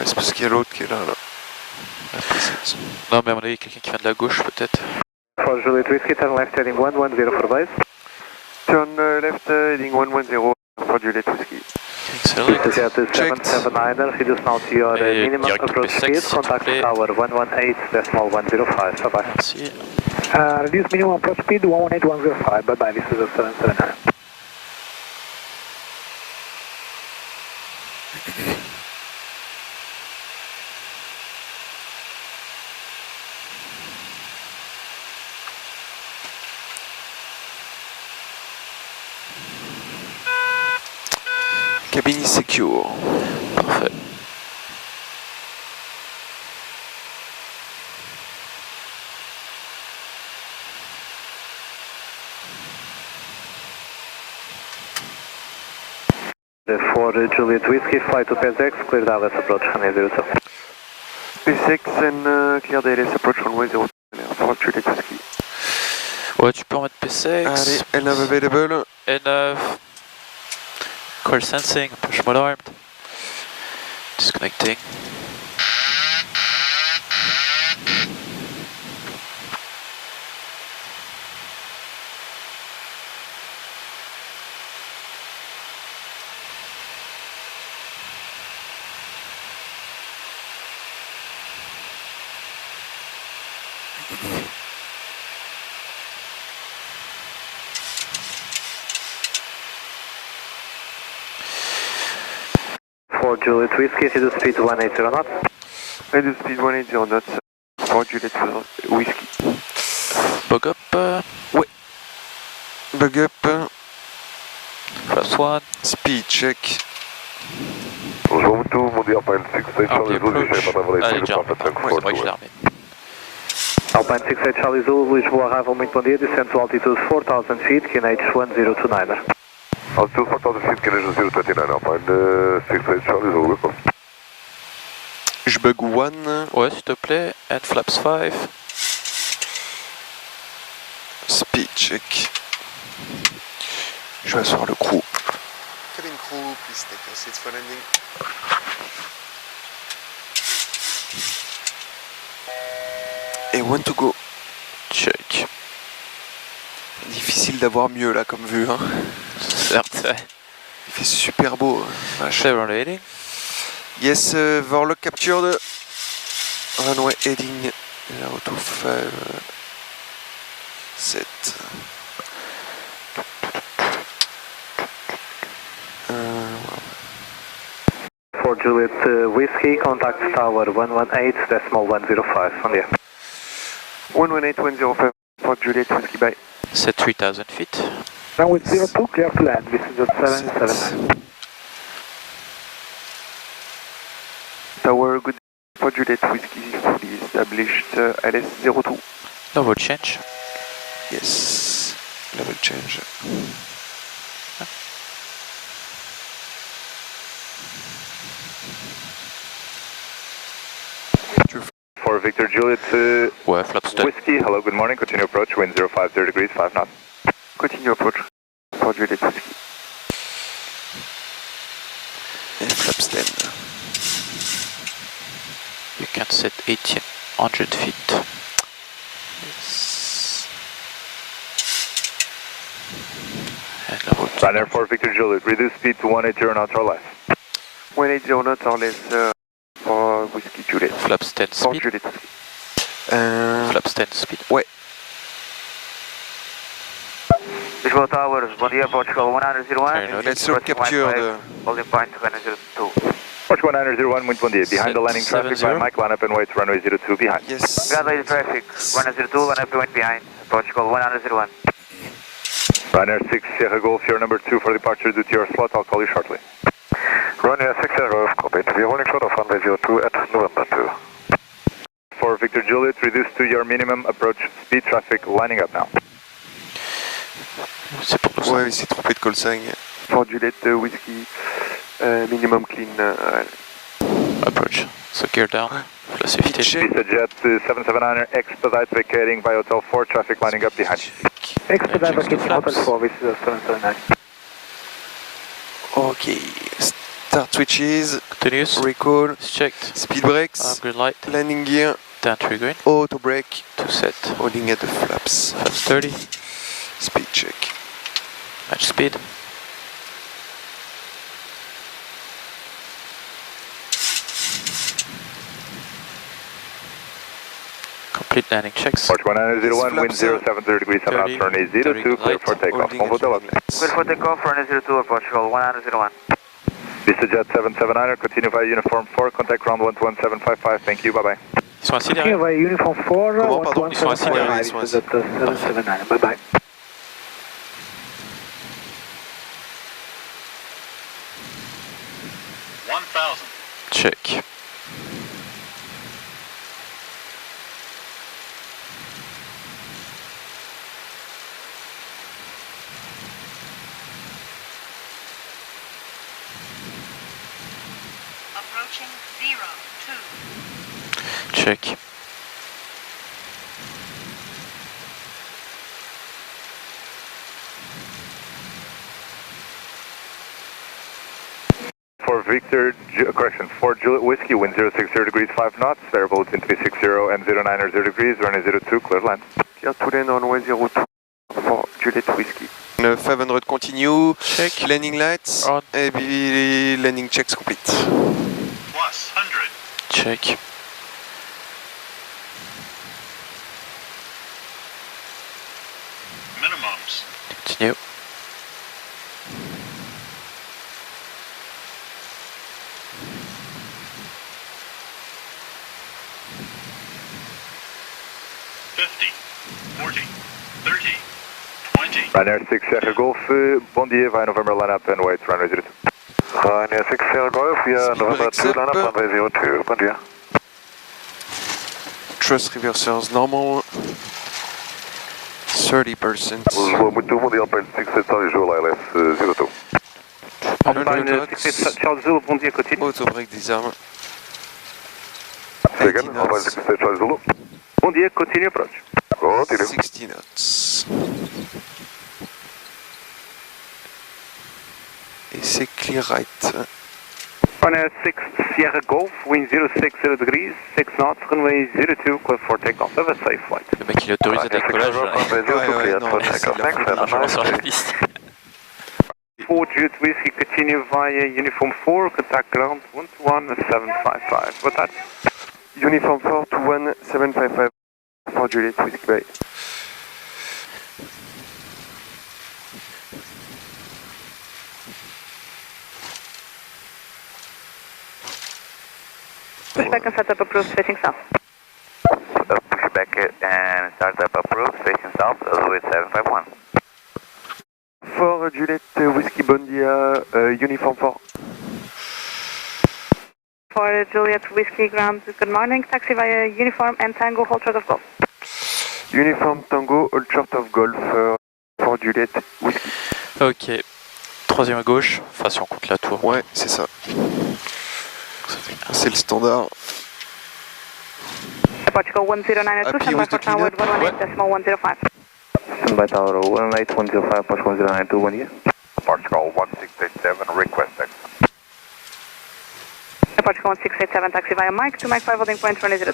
Ouais, c'est parce qu'il y a l'autre qui est là. Non, mais à mon avis, quelqu'un qui vient de la gauche peut-être. For Juliet Whiskey, turn left heading 110 for base. Turn left heading 110 for Juliet Whiskey. Accelerate. Jet 779er, reduce now to your minimum direct approach P6, speed, contact s'il te plaît. tower 118.105, bye bye. Merci. Reduce minimum approach speed 118.105, bye bye, this is a 779. Cabine is secure. Parfait. For Juliet Whiskey, flight to PSX, clear DLS approach, runway 02. P6 and clear DLS approach runway 02 for Juliet Whiskey. Ouais, tu peux en mettre P6. Allez, L9 available. N9. Core sensing, push mode armed. Disconnecting. For Juliet Whiskey, reduce speed 180 knots. Reduce speed 180 knots for Juliet Whiskey. Bug up. Ouais. Bug up. Flaps 1. Speed check. Bonjour tout, mon Alpine 68 Charlie Zulu, Allez, jump. Ouais, c'est vrai que je l'ai remis. Alpine 68 Charlie Zulu, Lisbon arrival muito bom dia, descend to altitude 4000 feet, QNH 1029er. Altitude 4000 feet, QNH 1029, Alpine 68 Charlie Zulu, welcome. Je bug 1. Ouais, s'il te plaît. And flaps 5. Speed check. Je vais asseoir le crew. Cabin crew, please take your seats for landing. Et one to go. Check. Difficile d'avoir mieux là comme vue. Hein. Certes. Il fait super beau. Vache. Chevron heading. Yes, Vorlock captured. Runway heading 025 7. For Juliet Whiskey, contact tower 118.105 on the air. 118.105 for Juliet Whiskey, bye. Set 3000 feet. Runway 02, clear to land, this is a 779. Tower good for Juliet Whiskey, fully established LS02. Level change. Yes, level change. For Victor Juliet Ouais, flaps 10. Whiskey, hello, good morning, continue approach, wind 050 degrees, 5 knots. Continue approach for Juliet Whiskey. And flaps 10. You can set 1800 feet. Yes. And level 2. Ryanair for Victor Juliet, reduce speed to 180 knots or less. 180 knots or less for Whiskey Juliet. Flaps 10 For speed. Juliet Whiskey. Flaps 10 speed. Ouais. Lisbon Towers, bom dia, Portugal 101. Let's look captured. Holding point 102. Portugal 901, wind 1 behind the landing traffic, 70. by Mike, line up and wait, runway 02 behind. Yes. Ground traffic 102, line up and behind. Portugal 101. Ryanair 6 Sierra Golf, your number 2 for departure due to your slot, I'll call you shortly. Ryanair 6 Sierra Cockpit, we are holding short of runway 02 at November 2. For Victor Juliet, reduce to your minimum approach speed traffic, lining up now. C'est pour nous ça. Ouais, il s'est trompé de call sign. For Juliet Whiskey, minimum clean. Approach. So gear down. Plus 15. Visa Jet 779er, expedite vacating by Hotel 4, traffic lining up behind. Expedite Checks the vacating flaps. Hotel 4, this is a 779. Ok. Start switches, Continuous. recall, It's checked. speed brakes, Green light. landing gear, Down 3 green. auto brake, To set. holding at the flaps, Flaps 30. speed check. Match speed. Complete landing checks. Portugal 901, wind Flaps 070 degrees, 7 knots, 30, runway 02, 30 clear light, for takeoff. Holding Convo at Delta. landing lights. Clear for takeoff, runway 02 Portugal 1901. Vista Jet 779, continue via uniform 4, contact ground 11755, thank you, bye bye. Ils sont assis Okay, derrière. via uniform 4, Comment, pardon? Ils sont assis derrière. Ils sont assis. 779, bye bye. Check. Approaching 02. Check. For Victor, correction, for Juliet Whiskey, wind 060 degrees, 5 knots, variable between 360 and 090 degrees, runway 02, clear land. Clear to land runway 02 for Juliet Whiskey. 500 continue, Check. landing lights, On. heavy landing checks complete. Plus 100. Check. Minimums. Continue. Ryanair 6 Sierra Golf, bom dia, via November line-up and wait, runway 02. Ryanair 6 Sierra Golf, via November 2 line-up, runway 02, bom dia. Thrust reversers normal, 30%. Lisboa, muito bom dia, Alpine 6 Charlie Zulu, ILS 02. Alpine 6 Charles Zulu, bom dia, continue. Auto brake disarm. Second, 80 Alpine knots. 6 Charlie Zulu. Bom dia, continue approach. Continue. 60 knots. Et c'est clear right. Ryanair 6 Sierra Golf, wind 060 degrees, 6 knots, runway 02, clear for takeoff. Have a safe flight. Le mec il autorise le décollage. là. Runway 02, Ouais, clear non, for là, takeoff. c'est la Thanks, folie. and Largement nice sur la day. piste. 4 Juliet Whiskey, continue via uniform 4, contact ground 121-755. What's that? Uniform 4 to 1755 for Juliet Whiskey Bay. Pushback and setup approved, facing south. Pushback and startup approved, facing south, with 751. For Juliet Whiskey Bondia, Uniform 4. For Juliet Whiskey Ground, good morning. Taxi via uniform and Tango, hold short of golf. Uniform Tango, all short of golf for Juliet Whiskey. Ok. Troisième à gauche. Enfin si on compte la tour. Ouais, c'est ça. C'est le standard. Portugal 1092, Happy stand by with the for tower cleanup? with 118.105. Standby tower 18105, Portugal 092, bom dia. Portugal 1687, request exit. Portugal 1687, taxi via Mike to Mike 5 holding point, runway 02.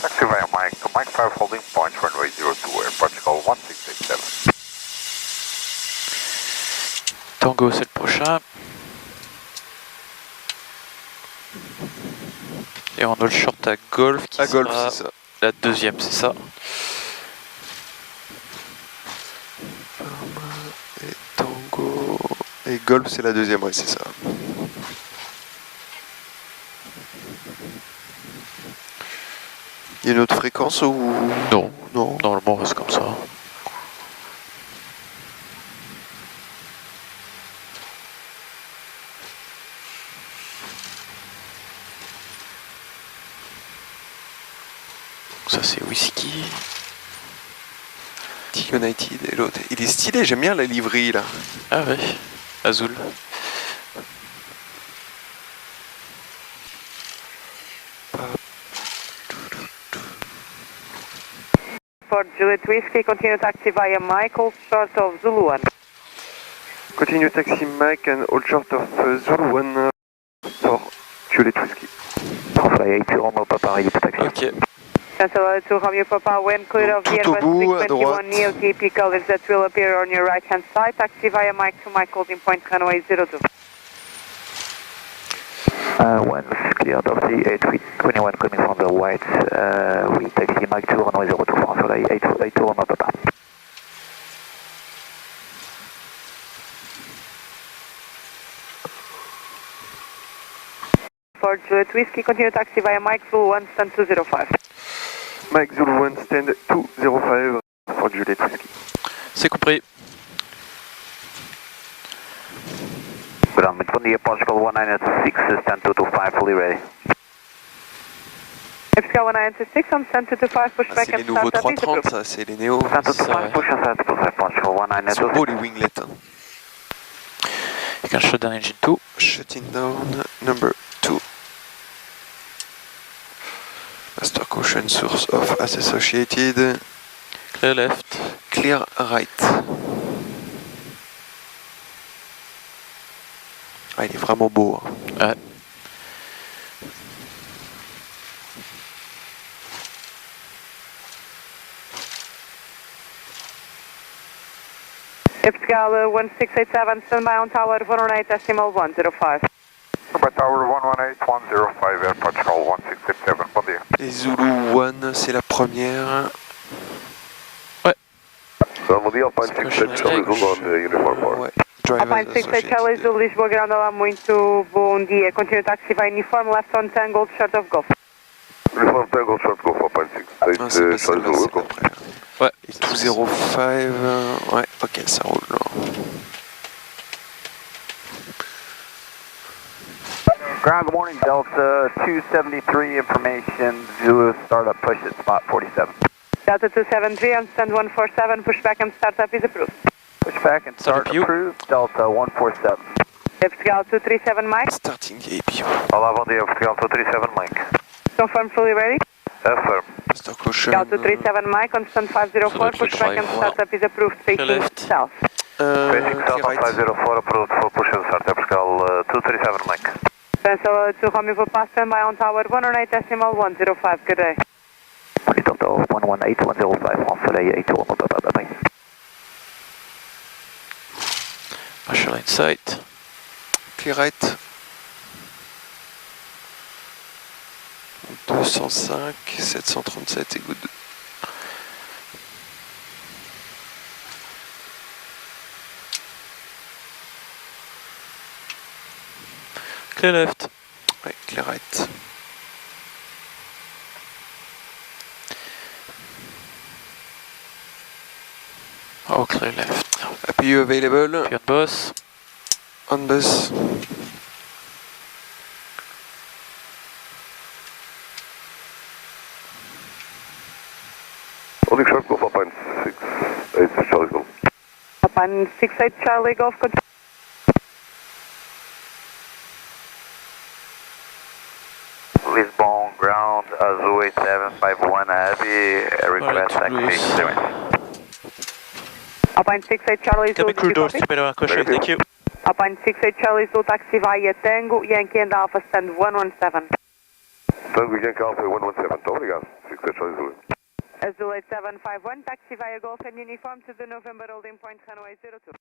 Taxi via Mike to Mike 5 holding point, runway 02, Air Portugal 1687. Tango c'est le prochain. Et on a le short à golf qui À golf, sera c'est ça. la deuxième, c'est ça. Et Tango. Et golf, c'est la deuxième, ouais, c'est ça. Il y a une autre fréquence ou. Non. Non. Normalement on reste comme ça. Ça c'est whisky. United et l'autre. Il est stylé, j'aime bien la livrée là. Ah ouais, Azul. For Juliet Whiskey, continue taxi via Michael, short of Zulu 1. Continue taxi Mike and all short of Zulu 1 Juliet Whiskey. Fly 80 Romeo Papa, ready to taxi. Ok. Cancel to Romeo Papa, when clear of the Tout au Airbus bout, à 321 droite. Neo TP colors that will appear on your right hand side. Taxi via Mike to Mike holding point runway 02. Once cleared of the 821 coming from the right, we taxi Mike to runway 02 for Fly 82 Romeo Papa. For Juliet Whiskey, continue taxi via Mike Zulu 1 stand 205. Mike Zulu 1 stand 205 for Juliet Whiskey. C'est compris. Ground Mid-Fondia, Portugal 196, stand 225, fully ready. Epsilon 196 on stand 225, push Ah, back c'est and les nouveaux start up is 330, approved. ça, c'est les néos. Stand 225, push and start 225, Portugal Ils sont 196. beaux les winglets. Hein. You can shut down engine 2. Shutting down number 2. Master caution source off as associated. Clear left. Clear right. Ah, il est vraiment beau. Hein. Ouais. Epsilon 1687, standby on tower 118.105. By Tower 118.105, Air Portugal 1687, bon dia. Les Zulu 1, c'est la première. Bon dia, Alpine 68, Charlie Zulu on the uniform 4. Ouais. Drivers Alpine 68 Charlie associated. Zulu, Lisbon, ground alarm, muito bom dia. Continue taxi via uniform, left on tangled, short of golf. Uniform Tango, short go for Alpine 68, Ah, c'est pas Charlie celle-là, Zulu, c'est go. l'après. Ouais. Et 205, ouais, ok, ça roule là. Ground, good morning, Delta 273 information, Zulu startup push at spot 47. Delta 273 on stand 147, push back and start up is approved. Push back and start APU. approved, Delta 147. Epsilon 237 Mike, Starting APU. Olá, bom dia, Portugal 237 Mike. confirm fully ready. Affirm. Master caution. Delta 237 Mike on stand 504, push back and start up is approved, facing left. south. Facing clear south on right. 504, approved for push and start, Air Portugal 237 Mike. Cancel to Romeo Papa, standby on tower 118.105, good day. Delta 118.105, on Soleil 82, bye bye. Marshal in sight. Clear right. 205, 737 et good. Clear left. Ouais, clear right. Oh, clear left. APU available. Puis on boss. On bus. Holding short, go for Alpine 68, Charlie Zulu. Alpine 68 Charlie Golf, control. Lisbon, ground, Azul 8751 Heavy, request Alright, taxi, loose. clearance. Alpine 68 Charlie Zulu, Cabin crew doors copy? to better question, thank you. Alpine 68 Charlie Zulu, taxi via Tango, Yankee and Alpha, stand 117. Tango Yankee Alpha 117, obrigado. 68 Charlie Zulu. Azul 8751, taxi via Golf and uniform to the November holding point runway 02.